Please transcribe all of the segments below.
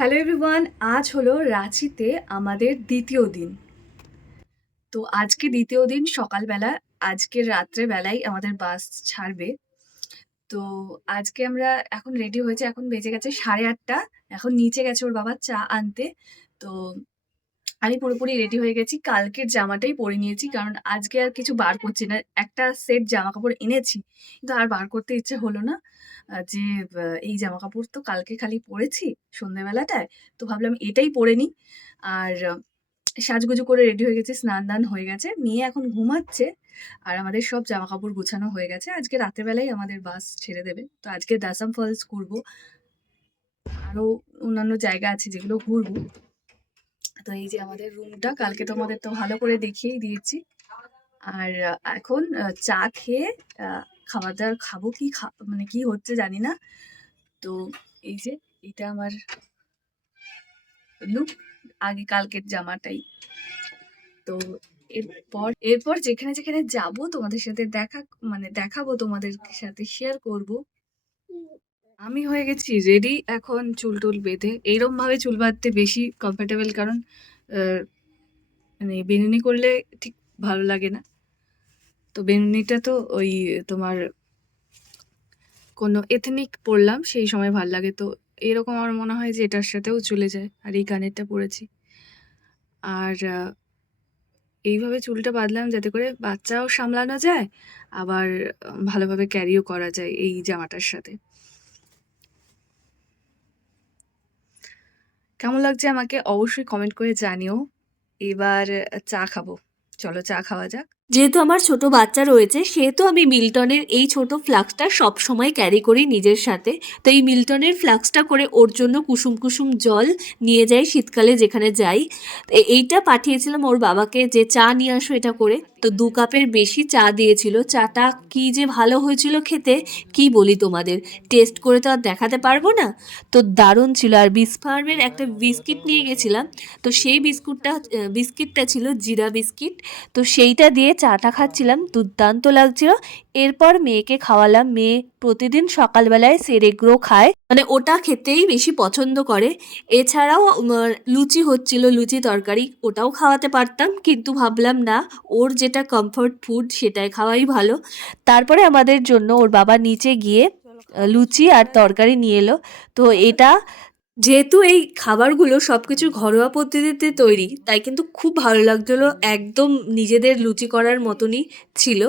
Hello everyone আজ হলো রাঁচিতে আমাদের দ্বিতীয় দিন। তো আজকে দ্বিতীয় দিন সকালবেলা, আজকে রাত্রেবেলাই আমাদের বাস ছাড়বে। তো আজকে আমরা এখন রেডি হয়েছে, এখন বেজে গেছে সাড়ে আটটা, এখন নিচে গেছে ওর বাবা চা আনতে। তো আমি পুরোপুরি রেডি হয়ে গেছি। কালকের জামাটাই পরে নিয়েছি, কারণ আজকে আর কিছু বার করছি না। একটা সেট জামা কাপড় এনেছি, কিন্তু আর বার করতে ইচ্ছে হলো না। যে এই জামা কাপড় তো কালকে খালি পরেছি সন্ধ্যেবেলাটায় তো ভাবলাম এটাই পরে নিই। আর সাজগুজু করে রেডি হয়ে গেছি, স্নান দান হয়ে গেছে। মেয়ে এখন ঘুমাচ্ছে, আর আমাদের সব জামা কাপড় গুছানো হয়ে গেছে। আজকে রাতের বেলায় আমাদের বাস ছেড়ে দেবে। তো আজকে দাসাম ফলস ঘুরবো। আরও অন্যান্য জায়গা আছে যেগুলো ঘুরবো। তো এই যে আমাদের রুমটা কালকে তোমাদের তো ভালো করে দেখিয়েই দিয়েছি। আর এখন চা খেয়ে খাবার দাবার খাব কি মানে কি হচ্ছে জানি না। তো এই যে এটা আমার লুক আগে কালকের জামাটাই। তো এরপর এরপর যেখানে যেখানে যাব তোমাদের সাথে দেখা মানে দেখাবো তোমাদের সাথে শেয়ার করব। আমি হয়ে গেছি রেডি এখন চুল টুল বেঁধে এইরকম ভাবে চুল বাঁধতে বেশি কমফোর্টেবল কারণ মানে বেনুনি করলে ঠিক ভালো লাগে না। তো বেনুনিটা তো ওই তোমার কোনো এথনিক পরলাম, সেই সময় ভালো লাগে। তো এরকম আমার মনে হয় যে এটার সাথেও চলে যায়, আর এই কানেরটা পরেছি। আর এইভাবে চুলটা বাঁধলাম যাতে করে বাচ্চাও সামলানো যায়, আবার ভালোভাবে ক্যারিও করা যায় এই জামাটার সাথে। কেমন লাগছে আমাকে অবশ্যই কমেন্ট করে জানিও। এবার চা খাব। চলো চা খাওয়া যাক। যেহেতু আমার ছোট বাচ্চা রয়েছে, সেহেতু আমি মিল্টনের এই ছোট ফ্লাক্সটা সব সময় ক্যারি করি নিজের সাথে। তো এই মিল্টনের ফ্লাক্সটা করে ওর জন্য কুসুম কুসুম জল নিয়ে যাই শীতকালে যেখানে যাই। এইটা পাঠিয়েছিলাম ওর বাবাকে যে চা নিয়ে আসো এটা করে। তো দু কাপের বেশি চা দিয়েছিল। চাটা কি যে ভালো হয়েছিল খেতে, কি বলি তোমাদের? টেস্ট করে তো আর দেখাতে পারব না। তো দারুণ ছিল। আর বিসফার্মের একটা বিস্কিট নিয়ে গেছিলাম। তো সেই বিস্কুটটা বিস্কিটটা ছিল জিরা বিস্কিট। তো সেইটা দিয়ে চাটা খাচ্ছিলাম। দুর্দান্ত লাগছিল। এরপর মেয়েকে খাওয়ালাম। মেয়ে প্রতিদিন সকালবেলায় সেরেগ্রো খায়। মানে ওটা খেতেই বেশি পছন্দ করে। এছাড়াও লুচি হচ্ছিল লুচি তরকারি ওটাও খাওয়াতে পারতাম। কিন্তু ভাবলাম না ওর যেটা কমফর্ট ফুড সেটাই খাওয়াই ভালো। তারপরে আমাদের জন্য ওর বাবা নিচে গিয়ে লুচি আর তরকারি নিয়ে এলো। তো এটা যেহেতু এই খাবারগুলো সব কিছু ঘরোয়া পদ্ধতিতে তৈরি তাই কিন্তু খুব ভালো লাগছিল একদম নিজেদের লুচি করার মতনই ছিল।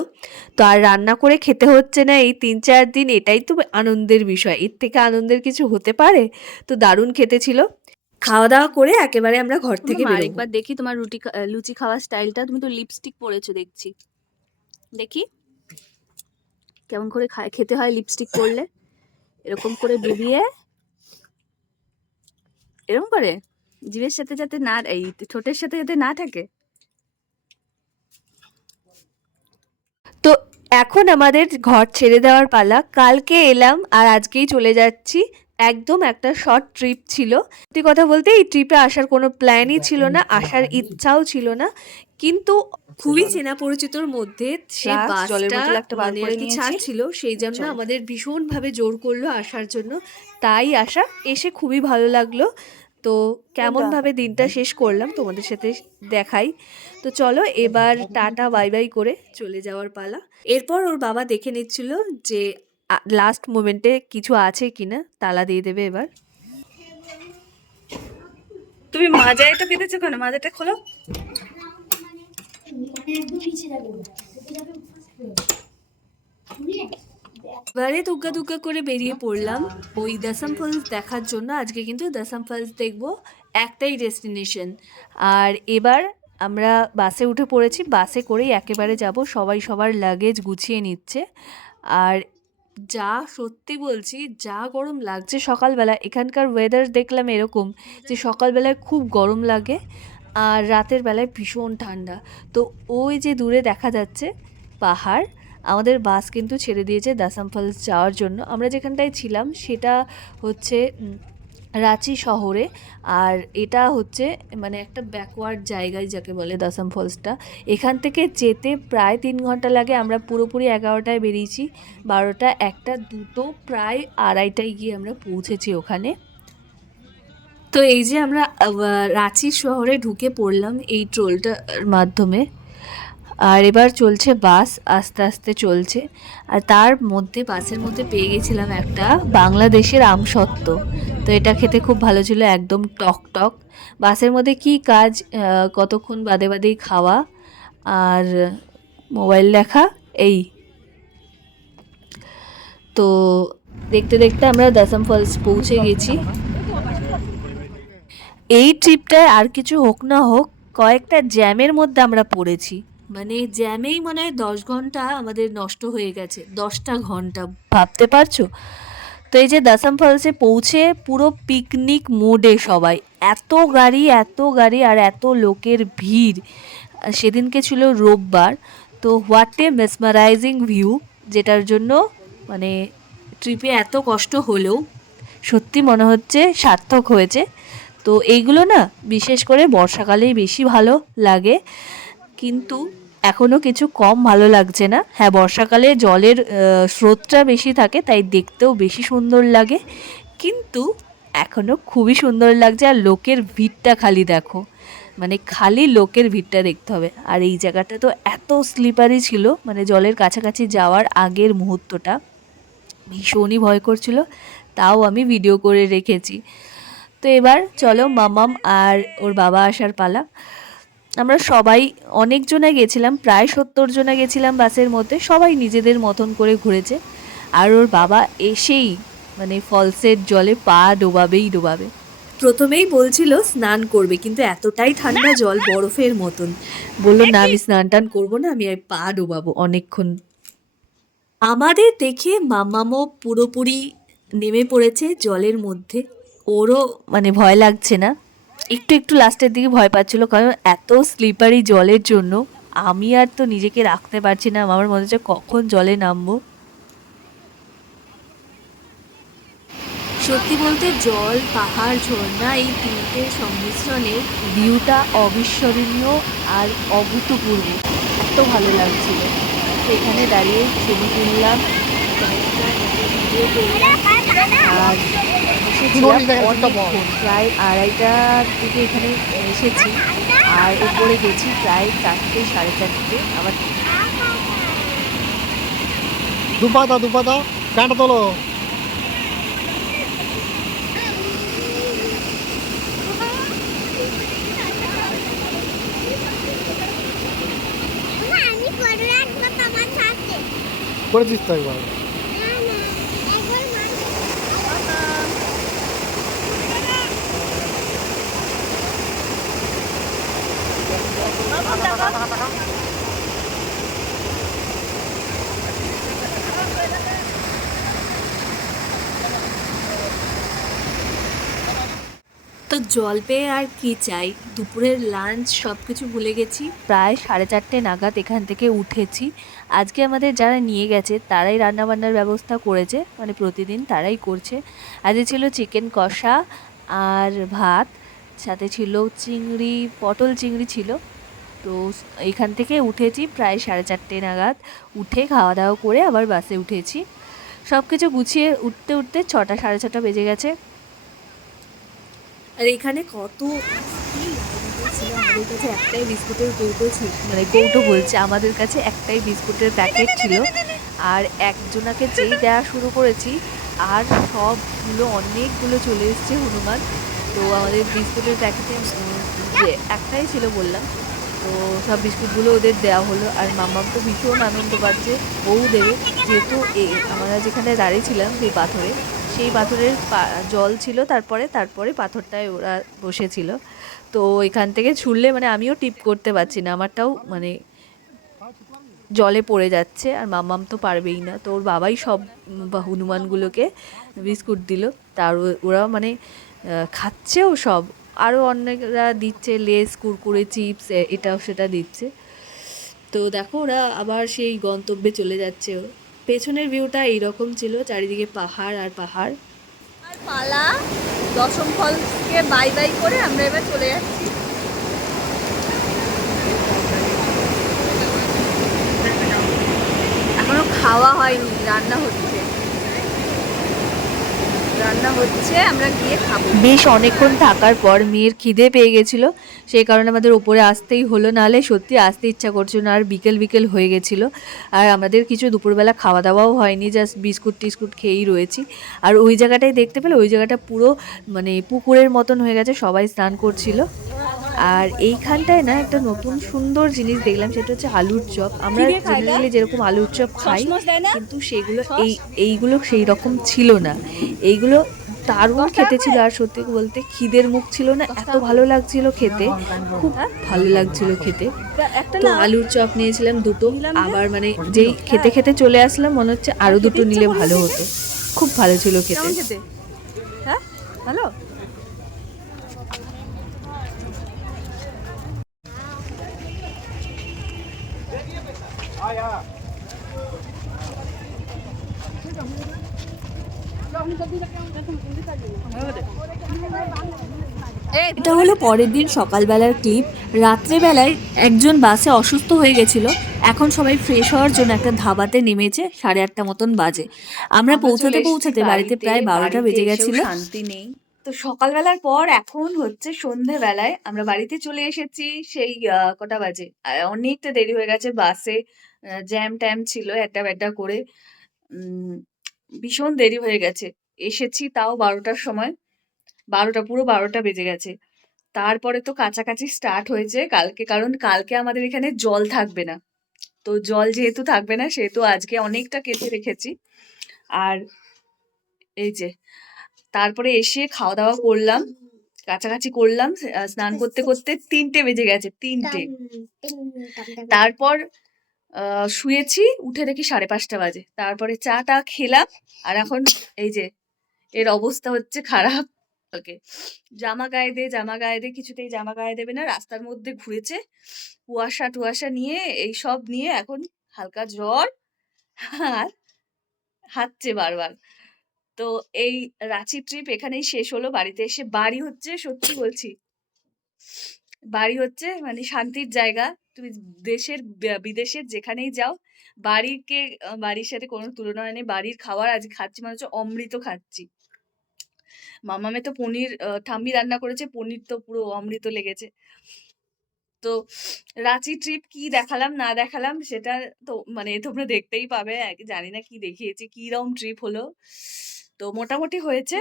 তো আর রান্না করে খেতে হচ্ছে না এই তিন চার দিন এটাই তো আনন্দের বিষয়। এর থেকে আনন্দের কিছু হতে পারে? তো দারুণ খেতে ছিল। খাওয়া দাওয়া করে একেবারে আমরা ঘর থেকে আরেকবার দেখি তোমার রুটি লুচি খাওয়ার স্টাইলটা। তুমি তো লিপস্টিক পরেছো দেখছি। দেখি। কেমন করে খেতে হয় লিপস্টিক পরলে? এরকম করে ডুবিয়ে এরকম করে? জিভের সাথে যাতে না এই ঠোঁটের সাথে যাতে না থাকে? তো এখন আমাদের ঘর ছেড়ে দেওয়ার পালা। কালকে এলাম আর আজকেই চলে যাচ্ছি। একদম একটা শর্ট ট্রিপ ছিল। সত্যি কথা বলতে এই ট্রিপে আসার কোনো প্ল্যানই ছিল না আসার ইচ্ছাও ছিল না। কিন্তু খুবই চেনা পরিচিতর মধ্যে সে মানে। ছাড় ছিল সেই জন্য আমাদের ভীষণভাবে জোর করল আসার জন্য। তাই আসা এসে খুবই ভালো লাগল। তো কেমনভাবে দিনটা শেষ করলাম তোমাদের সাথে দেখাই। তো চলো এবার টাটা বাই বাই করে চলে যাওয়ার পালা। এরপর ওর বাবা দেখে নিচ্ছিল যে লাস্ট মোমেন্টে কিছু আছে কিনা তালা দিয়ে দেবে এবার। তুমি মাজা এটা পেতেছো কেন? মাজাটা খোলো। এবারে দুগ্গা দুগ্গা করে বেরিয়ে পড়লাম। ওই দাসাম ফলস দেখার জন্য আজকে কিন্তু দাসাম ফলস দেখব একটাই ডেস্টিনেশন আর এবার আমরা বাসে উঠে পড়েছি বাসে করেই একেবারে যাব সবাই সবার লাগেজ গুছিয়ে নিচ্ছে। আর যা সত্যি বলছি যা গরম লাগছে সকালবেলা এখানকার ওয়েদার দেখলাম এরকম যে সকালবেলায় খুব গরম লাগে আর রাতের বেলায় ভীষণ ঠান্ডা। তো ওই যে দূরে দেখা যাচ্ছে পাহাড় আমাদের বাস কিন্তু ছেড়ে দিয়েছে দাসাম ফলস যাওয়ার জন্য। আমরা যেখানটায় ছিলাম সেটা হচ্ছে রাঁচি শহরে। আর এটা হচ্ছে মানে একটা ব্যাকওয়ার্ড জায়গায় যাকে বলে দাসাম ফলসটা। এখান থেকে যেতে প্রায় তিন ঘণ্টা লাগে। আমরা পুরোপুরি এগারোটায় বেরিয়েছি। বারোটা একটা দুটো, প্রায় আড়াইটায় গিয়ে আমরা পৌঁছেছি ওখানে। তো এই যে আমরা রাঁচি শহরে ঢুকে পড়লাম এই ট্রোলটার মাধ্যমে। আর এবার চলছে বাস, আস্তে আস্তে চলছে। আর তার মধ্যে, বাসের মধ্যে পেয়ে গেছিলাম একটা বাংলাদেশের আমসত্ত্ব। তো এটা খেতে খুব ভালো ছিল, একদম টক টক। বাসের মধ্যে কি কাজ কতক্ষণ বাদে বাদেই খাওয়া? আর মোবাইল দেখা, এই। তো দেখতে দেখতে আমরা দশম ফলস পৌঁছে গেছি। এই ট্রিপটায় আর কিছু হোক না হোক, কয়েকটা জ্যামের মধ্যে আমরা পড়েছি। মানে জ্যামেই মনে হয় দশ ঘণ্টা আমাদের নষ্ট হয়ে গেছে, দশটা ঘণ্টা। ভাবতে পারছ? তো এই যে দাসাম ফলসে পৌঁছে পুরো পিকনিক মুডে সবাই, এত গাড়ি এত গাড়ি আর এত লোকের ভিড়। সেদিনকে ছিল রোববার, তো হোয়াট এ মেসমারাইজিং ভিউ যেটার জন্য মানে ট্রিপে এত কষ্ট হলেও সত্যি মনে হচ্ছে সার্থক হয়েছে। তো এইগুলো না, বিশেষ করে বর্ষাকালেই বেশি ভালো লাগে। কিন্তু এখনও কিছু কম ভালো লাগছে না। হ্যাঁ বর্ষাকালে জলের স্রোতটা বেশি থাকে, তাই দেখতেও বেশি সুন্দর লাগে। কিন্তু এখনও খুবই সুন্দর লাগছে, আর লোকের ভিড়টা খালি দেখো। মানে খালি লোকের ভিড়টা দেখতে হবে। আর এই জায়গাটা তো এত স্লিপারি ছিল মানে জলের কাছাকাছি যাওয়ার আগের মুহূর্তটা। ভীষণই ভয় করছিল, তাও আমি ভিডিও করে রেখেছি। তো এবার চলো মামাম আর ওর বাবা আসার পালা। আমরা সবাই অনেকজনে গেছিলাম প্রায় সত্তর জনে গেছিলাম বাসের মধ্যে সবাই নিজেদের মতন করে ঘুরেছে। আর ওর বাবা এসেই মানে ফলসের জলে পা ডোবাবেই ডোবাবে। প্রথমেই বলছিল স্নান করবে কিন্তু এতটাই ঠান্ডা জল বরফের মতন। বলল না আমি স্নান টান করব না আমি আর পা ডোবাবো অনেকক্ষণ। আমাদের দেখে মামামও পুরোপুরি নেমে পড়েছে জলের মধ্যে। ওরও মানে ভয় লাগছে না। একটু একটু লাস্টের দিকে ভয় পাচ্ছিল, কারণ এত স্লিপারি জলের জন্য আমি আর তো নিজেকে রাখতে পারছি না, আমার মনে হচ্ছে কখন জলে নামবো। সত্যি বলতে জল, পাহাড়, ঝর্ণা এই তিনটে সংমিশ্রণে ভিউটা অবিস্মরণীয় আর অভূতপূর্ব। এত ভালো লাগছিল। এখানে দাঁড়িয়ে ছবি তুললাম। আর এসেছিলাম অনেকক্ষণ প্রায় আড়াইটার দিকে এখানে এসেছি আর উপরে গেছি প্রায় চারটে সাড়ে চারটে আবার দুপাতা দুপাতা কাঁটা তোলো। করেছিস তো একবার না না একবার মানুষ তো জল পেয়ে আর কি চাই? দুপুরের লাঞ্চ সব কিছু ভুলে গেছি। প্রায় সাড়ে চারটে নাগাদ এখান থেকে উঠেছি। আজকে আমাদের যারা নিয়ে গেছে, তারাই রান্নাবান্নার ব্যবস্থা করেছে। মানে প্রতিদিন তারাই করছে। আজকে ছিল চিকেন কষা আর ভাত, সাথে ছিল চিংড়ি, পটল চিংড়ি ছিল। তো এখান থেকে উঠেছি প্রায় সাড়ে চারটে নাগাদ। উঠে খাওয়া দাওয়া করে আবার বাসে উঠেছি। সব কিছু গুছিয়ে উঠতে উঠতে ছটা, সাড়ে ছটা বেজে গেছে। আর এখানে কত আমাদের কাছে একটাই বিস্কুটের কৌটো ছিল। মানে কৌটো বলছে, আমাদের কাছে একটাই বিস্কুটের প্যাকেট ছিল। আর একজনাকে যেই দেওয়া শুরু করেছি, আর সবগুলো, অনেকগুলো চলে এসছে হনুমান। তো আমাদের বিস্কুটের প্যাকেটে একটাই ছিল বললাম, তো সব বিস্কুটগুলো ওদের দেওয়া হলো। আর মাম্মাম তো ভীষণ আনন্দ পাচ্ছে, বউ দেবে। যেহেতু এ, আমরা যেখানে দাঁড়িয়েছিলাম সেই পাথরে সেই পাথরের জল ছিল তারপরে তারপরে পাথরটায় ওরা বসেছিল। তো এখান থেকে ছুড়লে মানে আমিও টিপ করতে পারছি না, আমারটাও মানে জলে পড়ে যাচ্ছে আর মামাম তো পারবেই না। তো ওর বাবাই সব হনুমানগুলোকে বিস্কুট দিল। তার ওরা মানে খাচ্ছেও সব। আরও অনেকরা দিচ্ছে, লেস, কুরকুরে, চিপস এটাও সেটা দিচ্ছে। তো দেখো ওরা আবার সেই গন্তব্যে চলে যাচ্ছে। পেছনের ভিউটা এইরকম ছিল, চারিদিকে পাহাড় আর পাহাড়। আর পালা দশম ফলকে বাই বাই করে আমরা এবার চলে যাচ্ছি। এখনও খাওয়া হয়নি, রান্না হচ্ছে। রান্না হচ্ছে আমরা গিয়ে খাব। বেশ অনেকক্ষণ থাকার পর মেয়ের খিদে পেয়ে গেছিল। সেই কারণে আমাদের ওপরে আসতেই হলো নাহলে সত্যি আসতে ইচ্ছা করছিল না আর বিকেল বিকেল হয়ে গেছিল। আর আমাদের কিছু দুপুরবেলা খাওয়া দাওয়াও হয়নি জাস্ট বিস্কুট টিস্কুট খেয়েই রয়েছি। আর ওই জায়গাটায় দেখতে পেলে ওই জায়গাটা পুরো মানে পুকুরের মতন হয়ে গেছে সবাই স্নান করছিল। আর এইখানটায় না একটা নতুন সুন্দর জিনিস দেখলাম সেটা হচ্ছে আলুর চপ। আমরা? জেনারেলি যেরকম আলুর চপ খাই কিন্তু সেগুলো এই এইগুলো সেই রকম ছিল না। এইগুলো দারুণ খেতে ছিল আর সত্যি বলতে খিদের মুখ ছিল না এত ভালো লাগছিল খেতে। খুব ভালো লাগছিল খেতে। একটা তো আলুর চপ নিয়েছিলাম দুটো আবার মানে যেই খেতে খেতে চলে আসলাম মনে হচ্ছে আরও দুটো নিলে ভালো হতো। খুব ভালো ছিল খেতে। হ্যাঁ? ভালো? এটা হলো পরের দিন সকালবেলার ক্লিপ রাত্রেবেলায় একজন বাসে অসুস্থ হয়ে গেছিল। এখন সবাই ফ্রেশ হওয়ার জন্য একটা ধাবাতে নেমেছে সাড়ে আটটা মতন বাজে। আমরা পৌঁছাতে পৌঁছাতে বাড়িতে প্রায় বারোটা বেজে গেছিল। শান্তি নেই। তো সকালবেলার পর এখন হচ্ছে সন্ধেবেলায় আমরা বাড়িতে চলে এসেছি সেই কটা বাজে। অনেকটা দেরি হয়ে গেছে বাসে জ্যাম ট্যাম ছিল একটা ব্যাটা করে। উম, ভীষণ দেরি হয়ে গেছে। এসেছি তাও বারোটার সময়। বারোটা, পুরো বারোটা বেজে গেছে। তারপরে তো কাছাকাছি স্টার্ট হয়েছে কালকে, কারণ কালকে আমাদের এখানে জল থাকবে না। তো জল যেহেতু থাকবে না, সেহেতু আজকে অনেকটা কেটে রেখেছি। আর এই যে, তারপরে এসে খাওয়া দাওয়া করলাম, কাছাকাছি করলাম স্নান করতে করতে তিনটে বেজে গেছে, তিনটে। তারপর শুয়েছি, উঠে দেখি সাড়ে পাঁচটা বাজে। তারপরে চা টা খেলাম, আর এখন এই যে এর অবস্থা হচ্ছে খারাপ। ওকে, জামা গায়ে দে, জামা গায়ে দে, কিছুতেই জামা গায়ে দেবে না, রাস্তার মধ্যে ঘুরেছে। কুয়াশা টুয়াশা নিয়ে, এই সব নিয়ে এখন হালকা জ্বর আর হাঁটছে বারবার। তো এই রাঁচি ট্রিপ এখানেই শেষ হলো, বাড়িতে এসে বাড়ি হচ্ছে, সত্যি বলছি। বাড়ি হচ্ছে মানে শান্তির জায়গা, তুমি দেশের, বিদেশের যেখানেই যাও বাড়িকে বাড়ির সাথে কোনো তুলনা নেই। বাড়ির খাবার আজ খাচ্ছি মানে হচ্ছে অমৃত খাচ্ছি। মামামে তো পনির ঠাম্মি রান্না করেছে পনির তো পুরো অমৃত লেগেছে। তো রাঁচি ট্রিপ কি দেখালাম না দেখালাম সেটা তো মানে তোমরা দেখতেই পাবে। জানি না কি দেখিয়েছি কি রকম ট্রিপ হলো। তো মোটামুটি হয়েছে।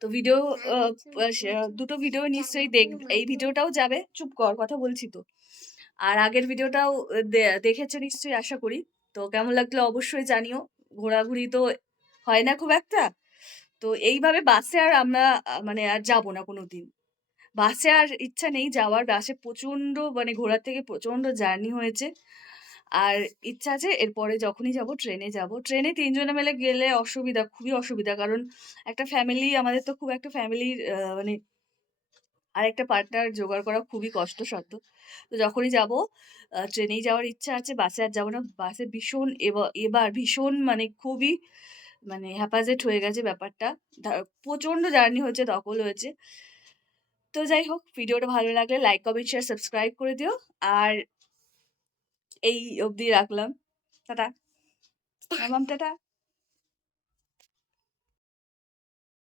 তো ভিডিও দুটো ভিডিও নিশ্চয়ই দেখ এই ভিডিওটাও যাবে। চুপ কর কথা বলছি তো। আর আগের ভিডিওটাও দেখেছ নিশ্চয়ই, আশা করি। তো কেমন লাগল অবশ্যই জানিও। ঘোরাঘুরি তো হয় না খুব একটা। তো এইভাবে বাসে আর আমরা মানে আর যাব না কোনো দিন বাসে আর ইচ্ছা নেই যাওয়ার। বাসে প্রচণ্ড মানে ঘোরার থেকে প্রচণ্ড জার্নি হয়েছে। আর ইচ্ছা আছে এরপরে যখনই যাব, ট্রেনে যাব। ট্রেনে তিনজনে মিলে গেলে অসুবিধা, খুবই অসুবিধা। কারণ একটা ফ্যামিলি আমাদের তো খুব একটা ফ্যামিলির মানে আর একটা পার্টনার জোগাড় করা খুবই কষ্টসাধ্য। তো যখনই যাব ট্রেনেই যাওয়ার ইচ্ছা আছে বাসে আর যাব না। বাসে ভীষণ এবার ভীষণ মানে খুবই মানে হ্যাপাজেট হয়ে গেছে ব্যাপারটা। প্রচণ্ড জার্নি হয়েছে দখল হয়েছে। তো যাই হোক ভিডিওটা ভালো লাগলে লাইক কমেন্ট শেয়ার সাবস্ক্রাইব করে দিও। আর এই অবধি রাখলাম। টাটা। মামাম টাটা।